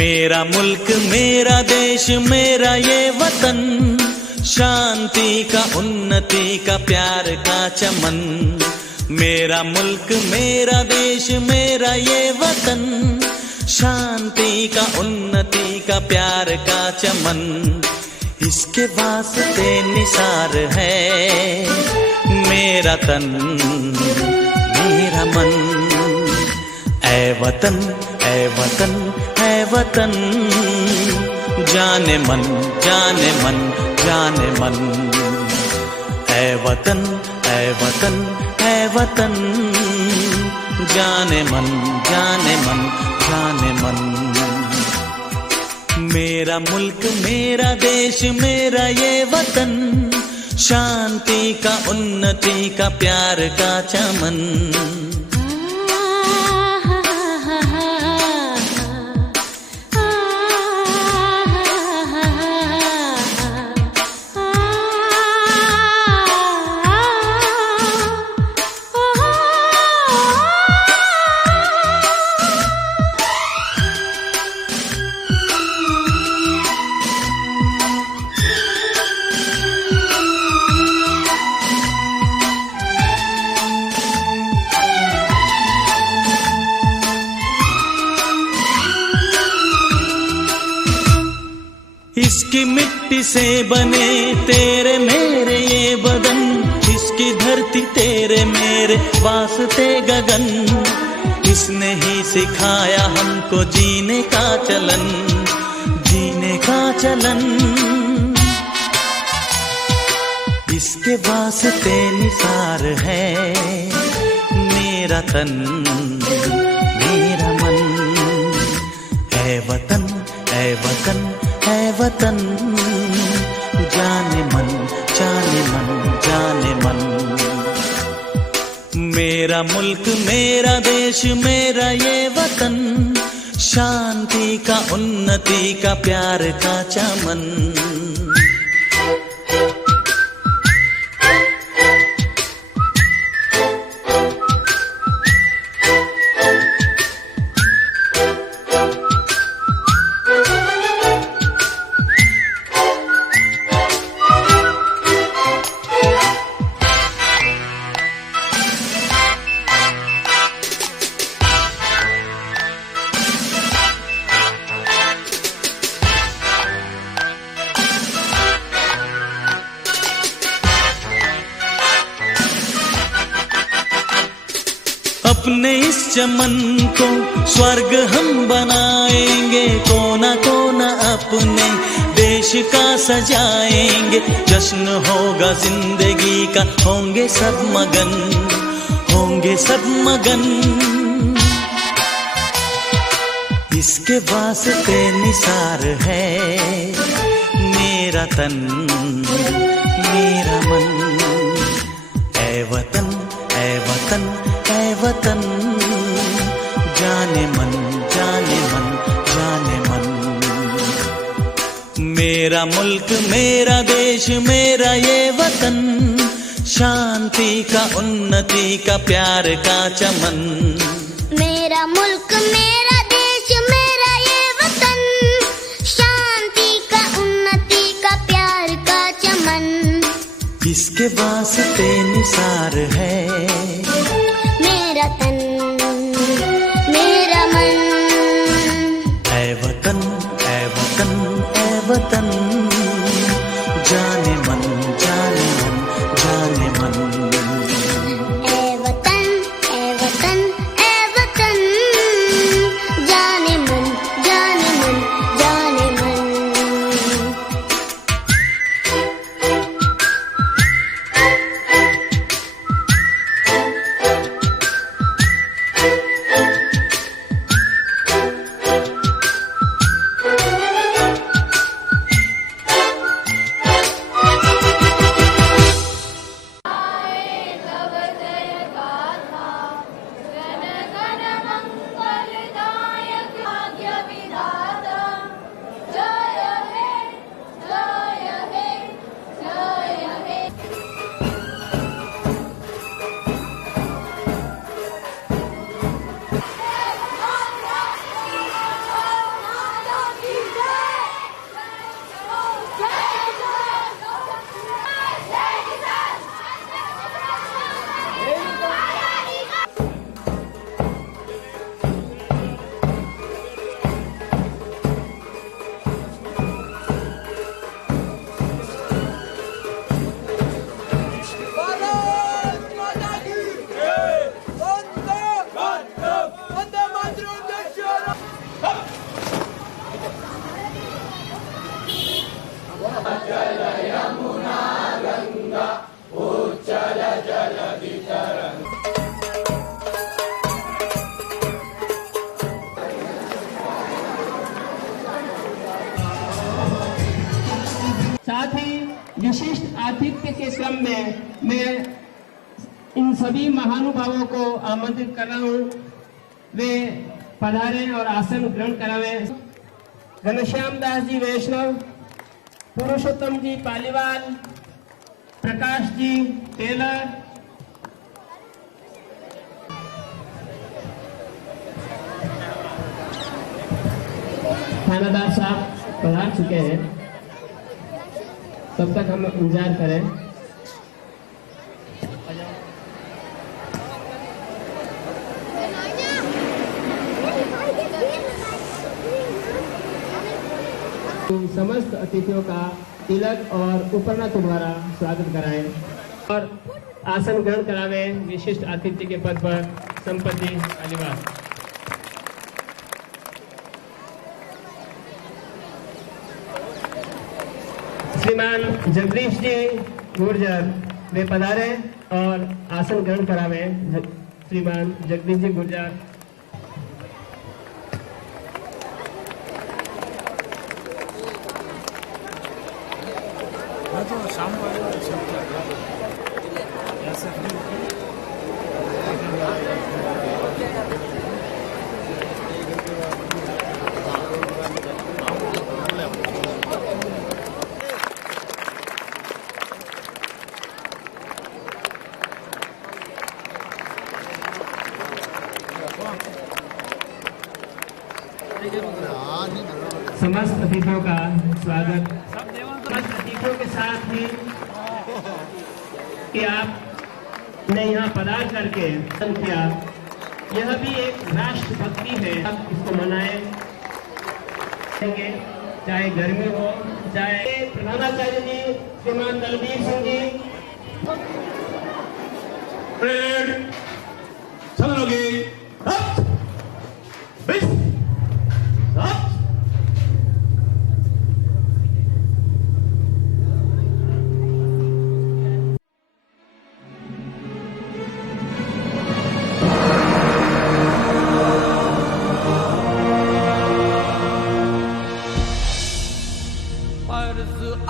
मेरा मुल्क मेरा देश मेरा ये वतन, शांति का उन्नति का प्यार का चमन। मेरा मुल्क मेरा देश मेरा ये वतन, शांति का उन्नति का प्यार का चमन। इसके वास्ते निसार है मेरा तन मेरा मन। ऐ वतन ऐ वतन ऐ वतन, जाने मन जाने मन जाने मन। ऐ वतन ऐ वतन ऐ वतन, जाने मन जाने मन जाने मन। मेरा मुल्क मेरा देश मेरा ये वतन, शांति का उन्नति का प्यार का चमन। इसकी मिट्टी से बने तेरे मेरे ये बदन, इसकी धरती तेरे मेरे वास्ते गगन। इसने ही सिखाया हमको जीने का चलन, जीने का चलन। इसके वास्ते निसार है मेरा तन मेरा मन। ऐ वतन ऐ वतन ऐ वतन, जाने मन जाने मन जाने मन। मेरा मुल्क मेरा देश मेरा ये वतन, शांति का उन्नति का प्यार का चमन। अपने इस चमन को स्वर्ग हम बनाएंगे, कोना कोना अपने देश का सजाएंगे। जश्न होगा जिंदगी का, होंगे सब मगन होंगे सब मगन। इसके वास्ते निसार है मेरा तन मेरा मन। ऐ वतन ऐ वतन ऐ वतन, जाने मन जाने मन जाने मन। मेरा मुल्क मेरा देश मेरा ये वतन, शांति का उन्नति का प्यार का चमन। मेरा मुल्क मेरा देश मेरा ये वतन, शांति का उन्नति का प्यार का चमन। इसके वास्ते निसार है मेरा तन मेरा मन। ऐ वतन ऐ वतन ऐ वतन, जाने मन जाने मन जाने मन। ऐ वतन ऐ वतन ऐ वतन, जाने मन जाने मन जाने मन। मैं इन सभी महानुभावों को आमंत्रित कर रहा हूँ, वे पधारें और आसन ग्रहण करावे। घनश्याम दास जी वैष्णव, पुरुषोत्तम जी पालीवाल, प्रकाश जी टेलर, थानादार साहब पधार चुके हैं, तब तक हम इंतजार करें। समस्त अतिथियों का तिलक और उपरनाथ द्वारा स्वागत कराएं और आसन ग्रहण करावे। विशिष्ट अतिथि के पद पर संपत्ति पालीवाल। श्रीमान जगदीश जी गुर्जर वे पधारे और आसन ग्रहण करावे। श्रीमान जगदीश जी गुर्जर। समस्त अतिथियों का स्वागत। समस्त अतिथियों के साथ ही कि आपने यहाँ पधार करके किया, यह भी एक राष्ट्रभक्ति है। आप इसको मनाएं, चाहे गर्मी हो, चाहे प्रधानाचार्य जी श्रीमान दलबीर सिंह जी।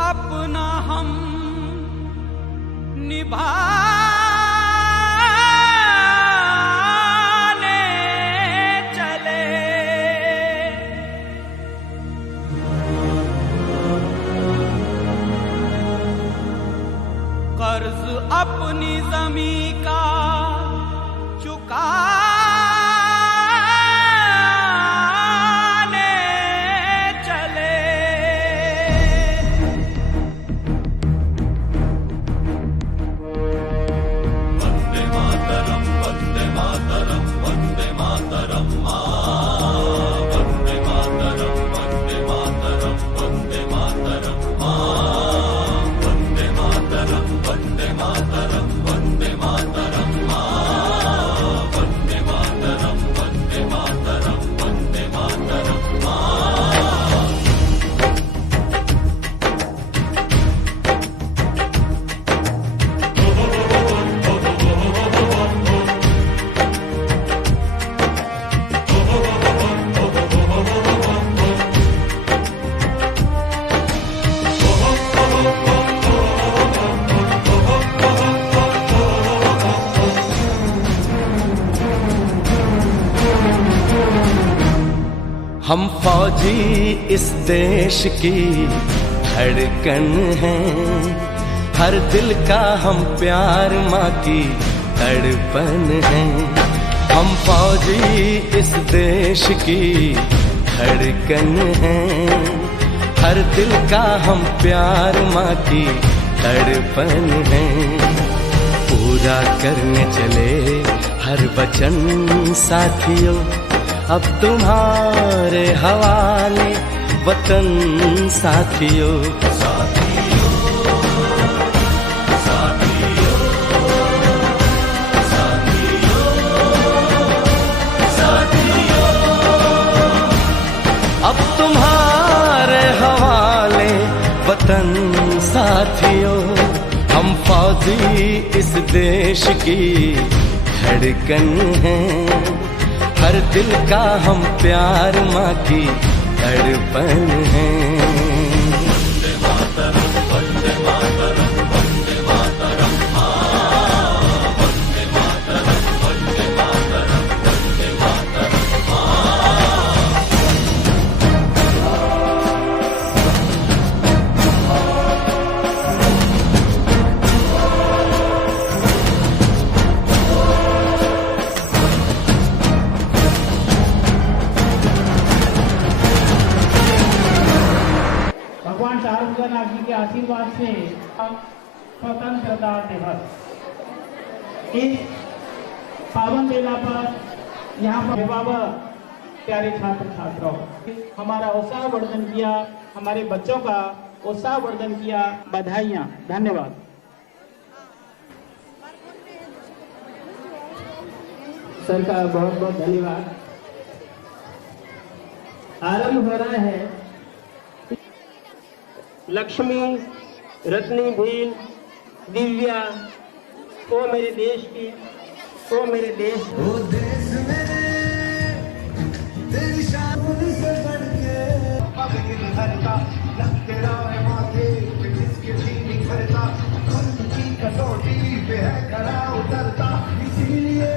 अपना हम निभाने चले, कर्ज अपनी ज़मीं का चुका हम फौजी इस देश की धड़कन हैं, हर दिल का हम प्यार माँ की तड़पन हैं। हम फौजी इस देश की धड़कन हैं, हर दिल का हम प्यार माँ की तड़पन हैं। पूरा करने चले हर वचन साथियों, अब तुम्हारे हवाले वतन साथियों। साथियों, साथियों, साथियों, साथियों, अब तुम्हारे हवाले वतन साथियों। हम फौजी इस देश की धड़कन हैं, हर दिल का हम प्यार माँ की तड़पन है। वंदे मातरम, वंदे मातरम, वंदे मातरम। स्वतंत्रता दिवस। इस पावन बेला पर यहाँ पर अभिभावक, प्यारे छात्र छात्राओं, हमारा उत्साह वर्धन किया, हमारे बच्चों का उत्साह वर्धन किया। बधाइयाँ, धन्यवाद। सर का बहुत बहुत धन्यवाद। आरंभ हो रहा है लक्ष्मी, रत्नी, भील, दिव्या, ओ मेरे देश की, ओ मेरे देश की। ओ देश मेरे तेरी शान से बढ़ के हरता तेरा है माथे पे जिसके भी निखरता खुद की कसौटी पे है खड़ा उतरता इसीलिए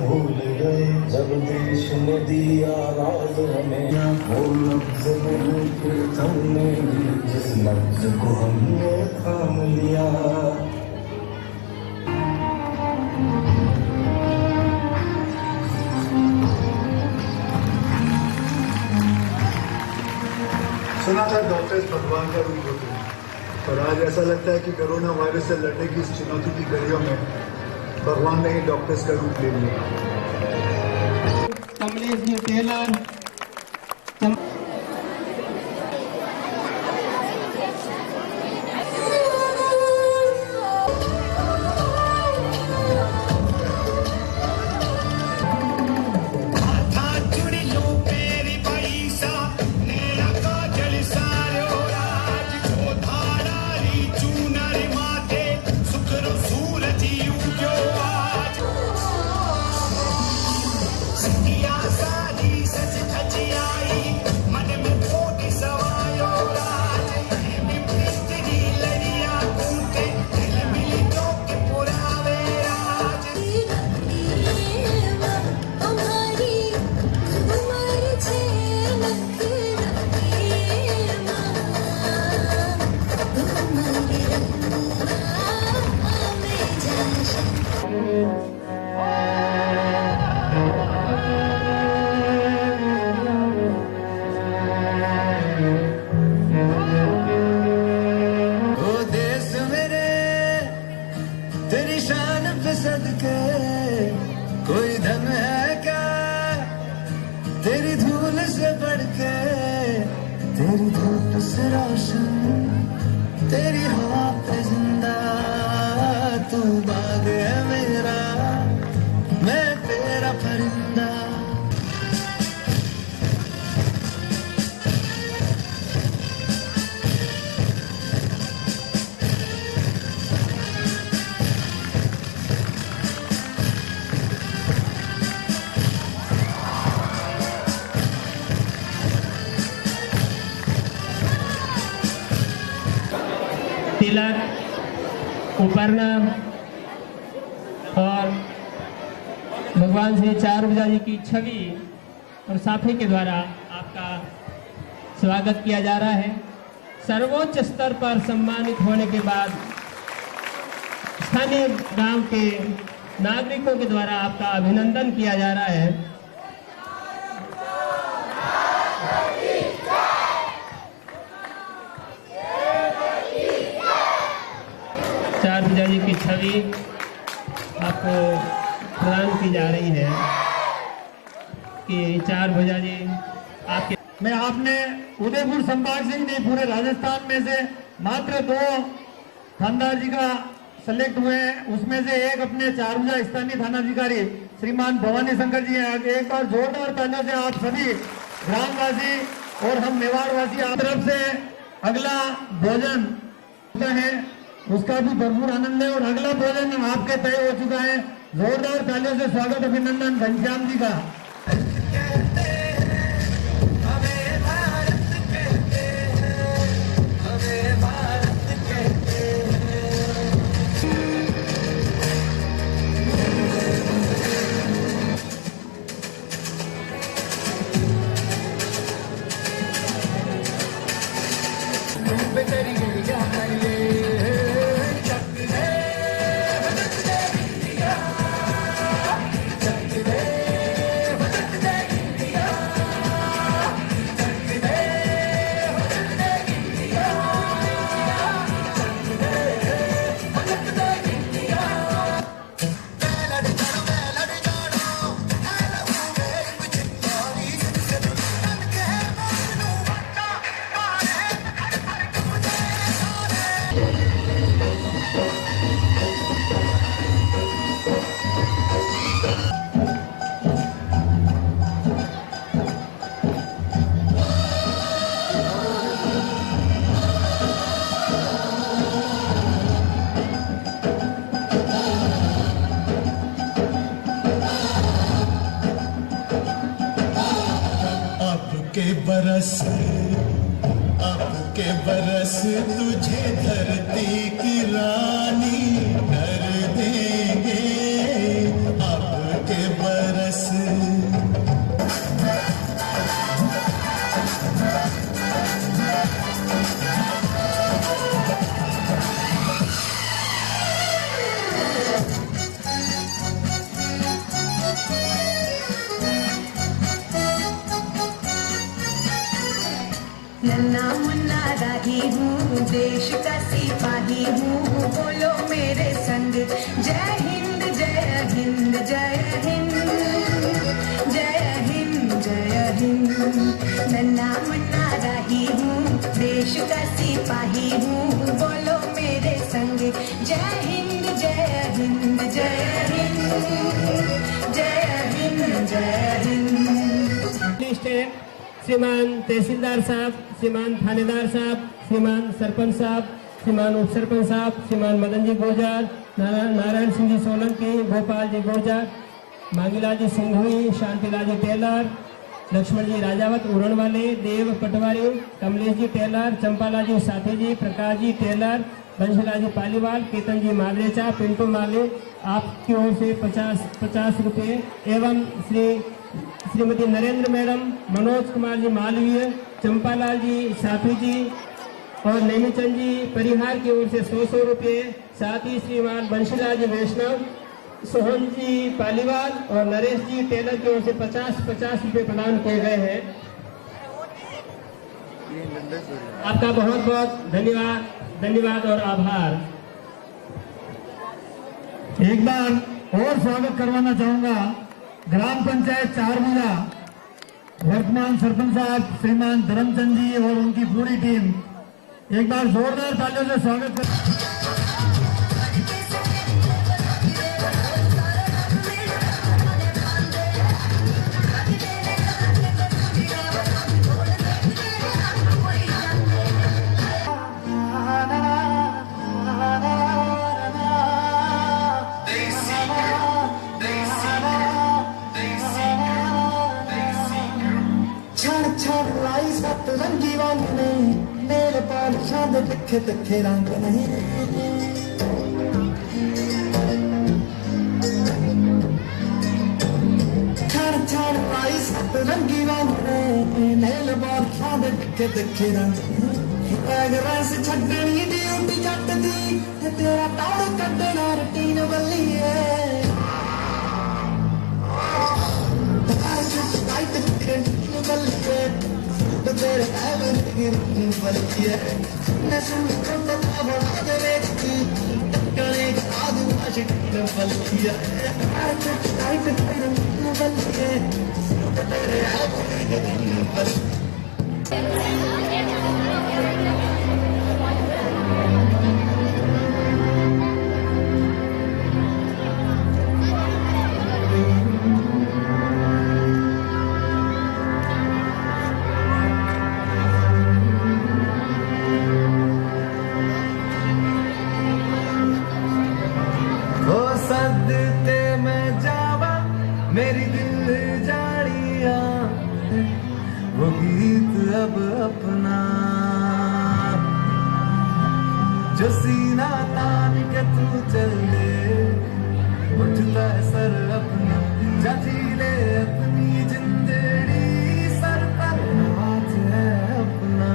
भूल गए जब देश ने दिया राज हमें वो लफ्ज नहीं फिर हमने जिस लफ्ज को हमने थाम लिया। सुना था डॉक्टर्स भगवान का रूप होते हैं, और आज ऐसा लगता है कि कोरोना वायरस से लड़ने की इस चुनौती की घड़ियों में भगवान ने ही डॉक्टर्स का रूप ले लिया। कमलेश जी टेलर, कोई धन है क्या तेरी धूल से बढ़ के, तेरी धूप से रोशन, तेरी हवा पे जिंदा, तू बाग है मेरा, मैं तेरा परिंदा। तिलक, उपर्णा और भगवान श्री चारुभुजा जी की छवि और साफे के द्वारा आपका स्वागत किया जा रहा है। सर्वोच्च स्तर पर सम्मानित होने के बाद स्थानीय गांव के नागरिकों के द्वारा आपका अभिनंदन किया जा रहा है। चारुभुजा जी की छवि आपको प्रदान की जा रही है कि चारुभुजा जी आपके मैं आपने उदयपुर संभाग से ही नहीं पूरे राजस्थान में से मात्र 2 थानेदार जी का सेलेक्ट हुए हैं, उसमें से एक अपने चारुभुजा स्थानीय थानाधिकारी श्रीमान भवानी शंकर जी हैं। एक बार जोरदार तालियों से आप सभी ग्रामवासी और हम मेवाड़वासी आप तरफ से अगला भोजन है उसका भी भरपूर आनंद है और अगला भोजन आपके तय हो चुका है। जोरदार तालियों से स्वागत अभिनंदन घनश्याम जी का। बरस आपके बरस तुझे धरती की रानी कर देंगे आपके बरस। नन्ना मुन्ना राही हूँ, देश का सिपाही हूँ, बोलो मेरे संग जय हिंद जय हिंद जय हिंद जय हिंद जय हिंद। नन्ना मुन्ना राही हूँ, देश का सिपाही हूँ, बोलो मेरे संग जय हिंद जय हिंद जय हिंद जय हिंद जय हिंद। श्रीमान तहसीलदार साहब, श्रीमान थानेदार साहब, श्रीमान सरपंच साहब, श्रीमान उप सरपंच साहब, श्रीमान मदन जी गुर्जर, नारायण सिंह जी सोलंकी, गोपाल जी गुर्जर, मांगीलाल जी सिंघवी, शांतिलाल जी टेलर, लक्ष्मण जी राजावत उरण वाले, देव पटवारी, कमलेश जी टेलर, चंपालाल जी साथी जी, प्रकाश जी टेलर, बंशीलाल जी पालीवाल, केतन जी मादरेचा, पिंटू माली, आपकी ओर से 50 रुपये एवं श्रीमती नरेंद्र मैडम, मनोज कुमार जी मालवीय, चंपालाल जी साथी जी और नेमीचंद जी परिहार की ओर से 100 रुपये, साथ ही श्रीमान बंशीलाल जी वैष्णव, सोहन जी पालीवाल और नरेश जी टेलर की ओर से 50 रुपये प्रदान किए गए हैं। आपका बहुत बहुत धन्यवाद और आभार। एक बार और स्वागत करवाना चाहूंगा ग्राम पंचायत चारमुजा वर्तमान सरपंच साहब श्रीमान धर्मचंद जी और उनकी पूरी टीम। एक बार जोरदार तालियों से स्वागत कर। रंगी वांग नहीं मेरे पाल शाद दिखे तिखे रंग नहीं। छड़ लाई सत रंगी वांग नहीं मेरे पाल शाद दिखे तिखे रंग। रस छड़नी ड्यूटी जट दी तेरा तौड़ कटना रूटीन बल्ली है। तेरे बल्कि नशुन को बना दे बेटी टकले आदू आशिक बल्कि टाइट बल्कि तेरे बल्कि। सदते मैं जावा मेरी दिल जानिया वो गीत अब अपना जो सीना तान के तू चले उठता है सर अपना जाती ले अपनी जिंदड़ी सर पर हाथ है अपना।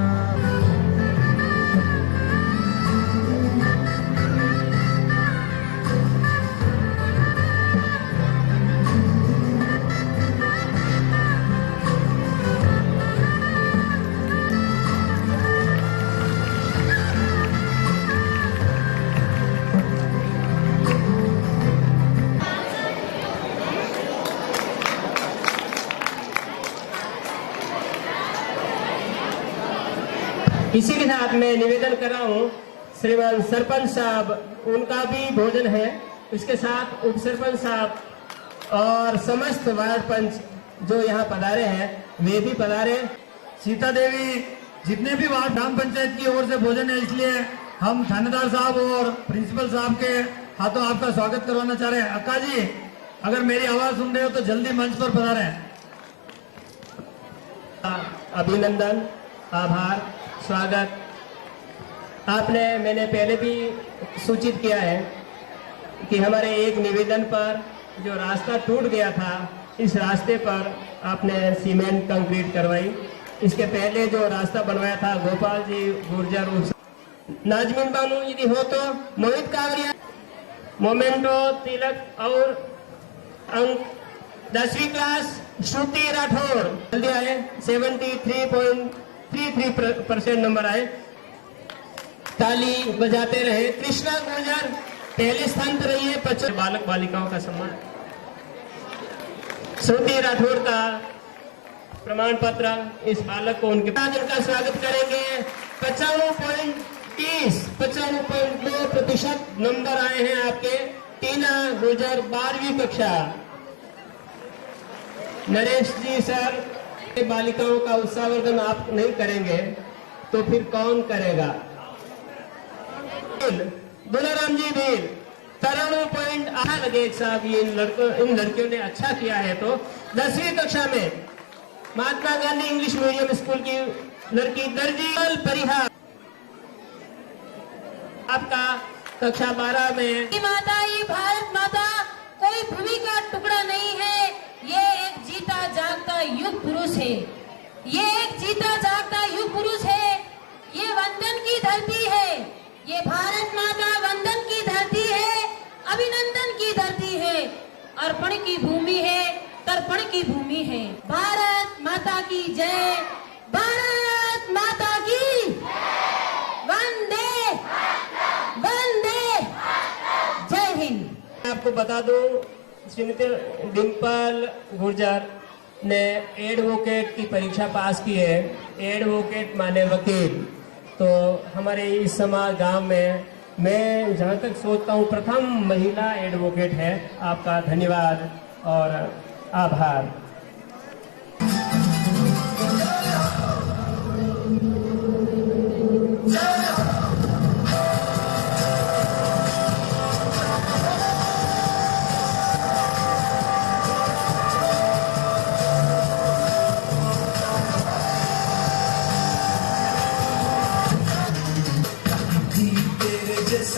इसी के साथ मैं निवेदन कर रहा हूँ श्रीमान सरपंच साहब, उनका भी भोजन है। इसके साथ उप सरपंच साहब और समस्त वार्ड पंच जो यहाँ पधारे हैं वे भी पधारे। सीता देवी जितने भी वार्ड ग्राम पंचायत की ओर से भोजन है, इसलिए हम थानेदार साहब और प्रिंसिपल साहब के हाथों आपका स्वागत करवाना चाह रहे हैं। अक्का जी अगर मेरी आवाज सुन रहे हो तो जल्दी मंच पर पधारें। अभिनंदन, आभार, स्वागत। मैंने पहले भी सूचित किया है कि हमारे एक निवेदन पर जो रास्ता टूट गया था, इस रास्ते पर आपने सीमेंट कंक्रीट करवाई। इसके पहले जो रास्ता बनवाया था गोपाल जी गुर्जर, नाजमीन बानू यदि हो तो, मोहित कावरिया, मोमेंटो तिलक और अंक 10वीं क्लास श्रुति राठौर जल्दी आए, 73.33% नंबर आए। ताली बजाते रहे। कृष्णा गुर्जर पहले स्थान पर रही है, 50 बालक बालिकाओं का सम्मान। श्रुति राठौर का प्रमाण पत्र इस बालक को उनके बाद उनका स्वागत करेंगे। 95.2% नंबर आए हैं आपके। टीना गुर्जर 12वीं कक्षा। नरेश जी सर, बालिकाओं का उत्साहवर्धन आप नहीं करेंगे तो फिर कौन करेगा? दुलाराम जी भी 93.8 लगे एक साथ। ये इन लड़कियों ने अच्छा किया है। तो 10वीं कक्षा में Mahatma Gandhi English medium school की लड़की दर्जील परिहार, आपका कक्षा 12 में। माता, ये भारत माता कोई भूमि का टुकड़ा नहीं है, ये एक जीता जागता युग पुरुष है। ये एक जीता जागता युग पुरुष है। ये वंदन की धरती है। ये भारत माता वंदन की धरती है, अभिनंदन की धरती है, अर्पण की भूमि है, तर्पण की भूमि है। भारत माता की जय, भारत माता की वंदे वंदे, जय हिंद। आपको बता दूं, श्रीमती डिम्पल गुर्जर ने एडवोकेट की परीक्षा पास की है। एडवोकेट माने वकील। तो हमारे इस समाज गांव में मैं जहां तक सोचता हूं प्रथम महिला एडवोकेट है। आपका धन्यवाद और आभार।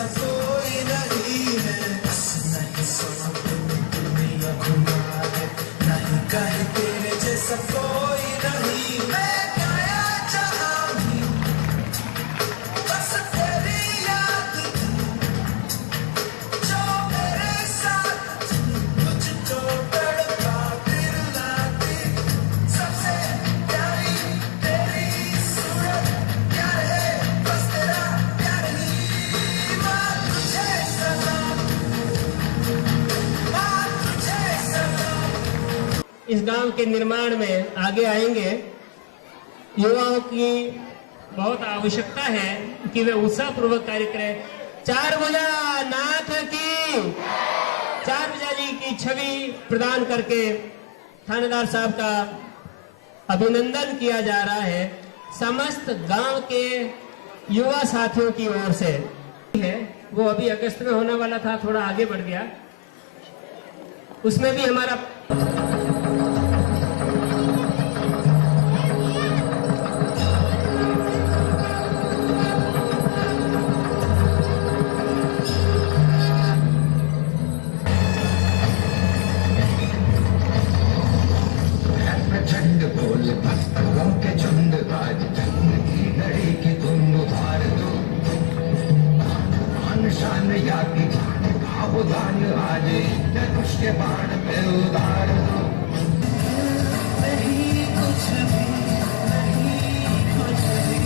कोई नहीं है, नहीं सुना दुनिया घुमा है, नहीं कहे तेरे जैसा कोई नहीं। मैं गया जहाँ भी बस तेरी याद थी, जो मेरे साथ थी, तुझको तड़पा दिल लाती। सबसे प्यारी तेरी सूरत, प्यार है बस तेरा प्यार ही। इस गांव के निर्माण में आगे आएंगे। युवाओं की बहुत आवश्यकता है कि वे उत्साहपूर्वक कार्य करें। 4 भुजा नाथ की, 4 भुजा जी की छवि प्रदान करके थानेदार साहब का अभिनंदन किया जा रहा है समस्त गांव के युवा साथियों की ओर से। है वो अभी अगस्त में होने वाला था, थोड़ा आगे बढ़ गया। उसमें भी हमारा झंड बोल भक्तों के झुंड, आज जंग की लड़ी की धुन उतार दो। आन शान या की जान भाव दान, आज धनुष के बाण पे उतार दो। नहीं कुछ भी, नहीं कुछ भी।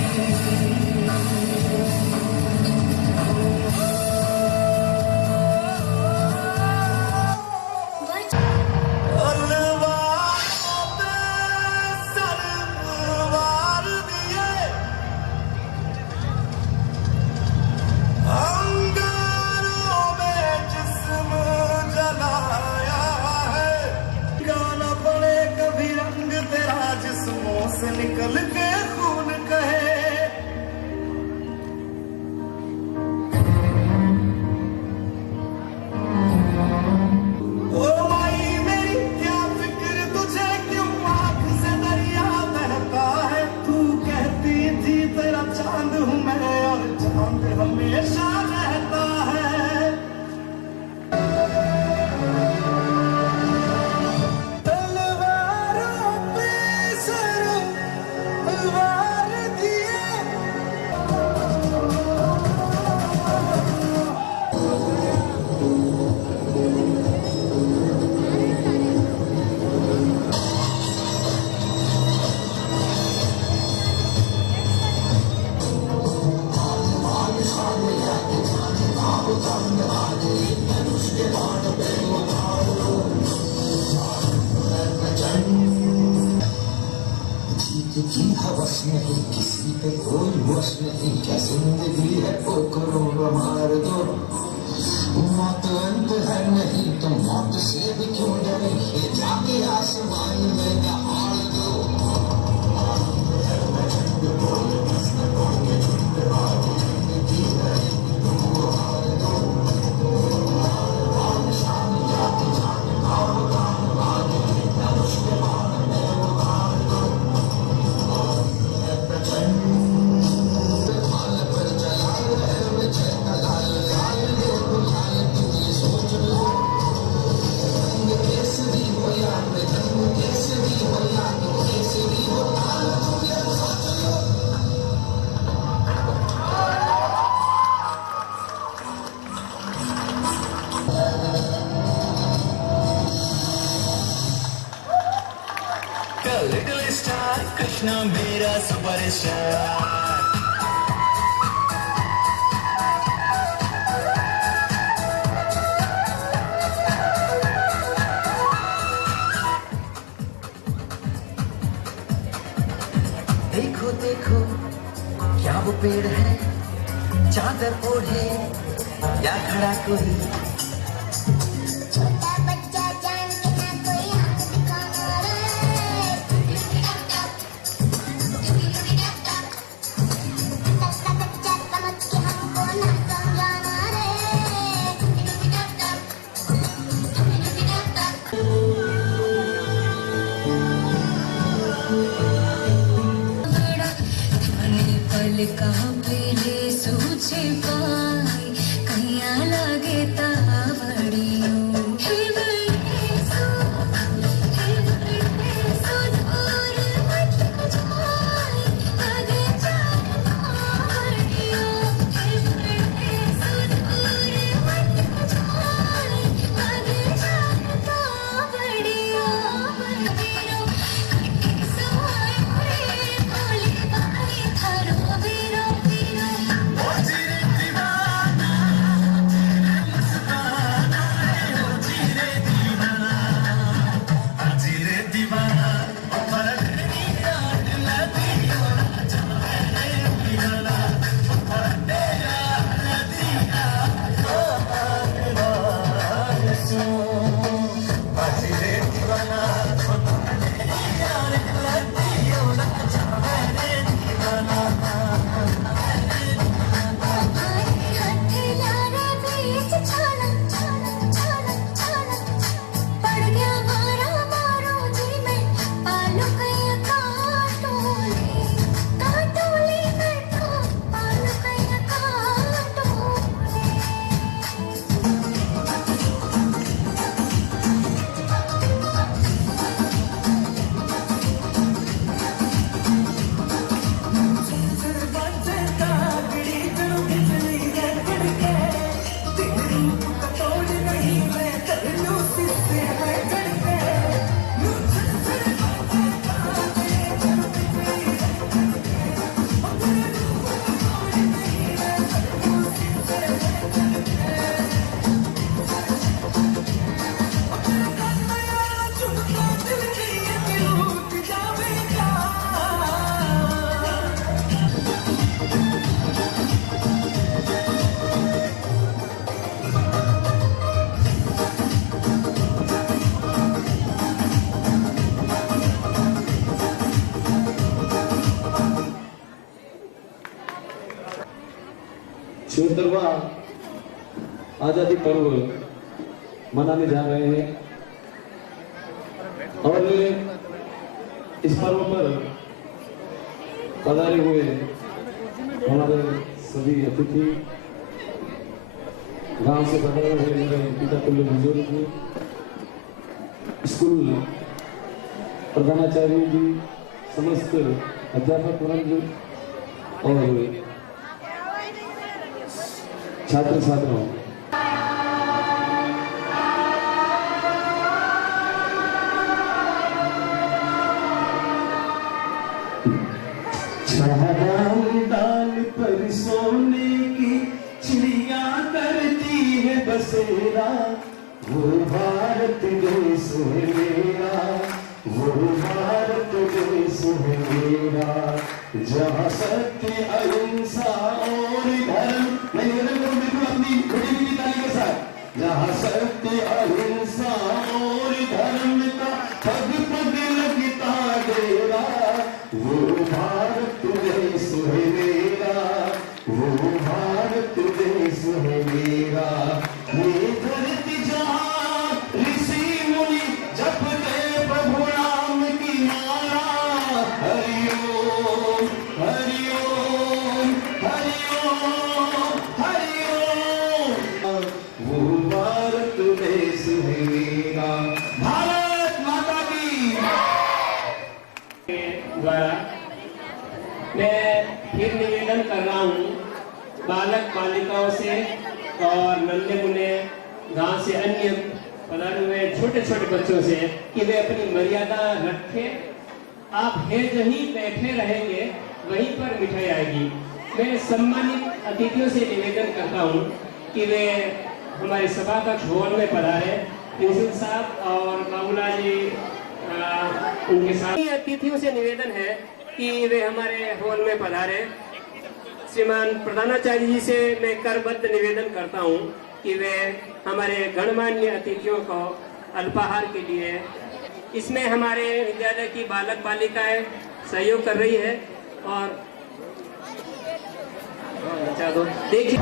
नहीं क्या जिंदगी है पोखरों को मार दो मौत अंत है नहीं तो मौत से भी क्यों डरे ये जाके आसमान में दहाड़ दो लिटिल स्टार कृष्णा मेरा सुपरस्टार देखो देखो क्या वो पेड़ है चादर ओढ़े या खड़ा कोई छोटा बच्चा जान के ना कोई हाथ दिखाना रे कच्चा कच्चा समझ के हमको ना समझाना रे पल कहाँ पहले सोचे पाई कहिया लगे तावड़ियों चौहत्तरवां आजादी पर्व मनाने जा रहे हैं और इस पर्व पर पधारे हुए हमारे सभी अतिथि गांव से पधारे हुए मेरे पिता तुल्य बुजुर्ग जी, स्कूल प्रधानाचार्य जी, समस्त अध्यापक वर्ग और छात्र छात्राओं, दान पर सोने की चिड़िया करती है बसेरा, वो भारत देश है मेरा, वो भारत देश है मेरा। जहाँ सत्य अहिंसा और धर्म, मैं निवेदन करूं बिल्कुल अपनी बड़ी बड़ी ताली के साथ, जहाँ सत्य अहिंसा और धर्म का पग पग लगता डेरा, वो भारत देश है मेरा, वो भारत देश है मेरा। ये धरती जहाँ ऋषि मुनि जपते प्रभु नाम की माला, हरिओम हरिओम हरिओम हरिओम, वो भारत देश है मेरा। भारत माता की द्वारा मैं फिर निवेदन कर रहा हूँ बालक बालिकाओं से और नन्हे मुन्ने गांव से अन्य पधारे हुए छोटे छोटे बच्चों से कि वे अपनी मर्यादा रखें। आप है जहीं बैठे रहेंगे वहीं पर मिठाई आएगी। मैं सम्मानित अतिथियों से निवेदन करता हूँ कि वे हमारे सभा कक्ष हॉल में पधारे। प्रिंसिपल साहब और बाबूला जी उनके साथ अतिथियों से निवेदन है कि वे हमारे हॉल में पधारे। श्रीमान प्रधानाचार्य जी से मैं करबद्ध निवेदन करता हूं कि वे हमारे गणमान्य अतिथियों को अल्पाहार के लिए, इसमें हमारे विद्यालय की बालक बालिकाएं सहयोग कर रही है और देखिए